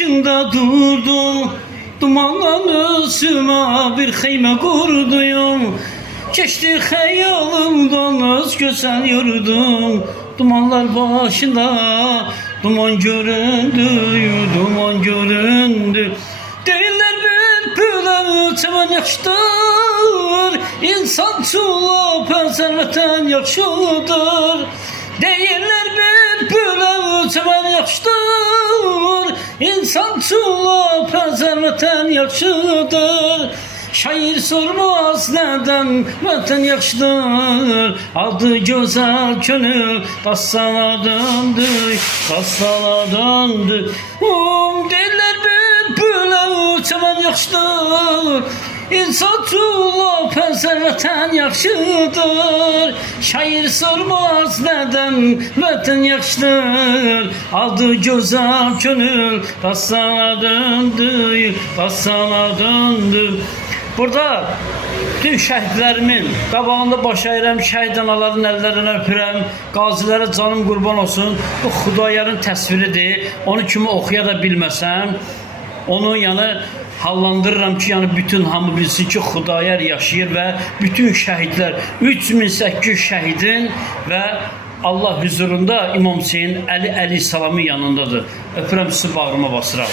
başında durdum, dumanla üstüme bir xeymə qurduyum. Geçti xəyalımdan öz gözəl yurdum, dumanlar başında duman göründü, duman göründü. Deyirlər bülbülə çəmən yaxşıdır, insan çula pərsər vətən yaxşıdır. Deyirlər bülbülə çəmən yaxşıdır, insan çula pərsər vətən yaxşıdır. Şair sormaz neden vətən yaxşıdır, adı gözəl könül Qassala döndü, Qassala döndü. Deyirlər bülbülə çəmən yaxşıdır, insan çula pənsər vətən yaxşıdır. Şair sormaz neden vətən yaxşıdır, adı gözəl könül Qassala döndü, Qassala döndü. Burada bütün şəhidlərimin qabağında baş əyirəm, şəhid anaların əllərini öpürəm, qazilərə canım qurban olsun. Bu Xudayarın təsviridir, onu kimi oxuya da bilməsəm, onu yəni hallandırıram ki, yəni bütün hamı bilsin ki, Xudayar yaşayır və bütün şəhidlər 3800 şəhidin və Allah huzurunda İmam Hüseyin Əli Salamın yanındadır. Öpürəm sizi, bağrıma basıram.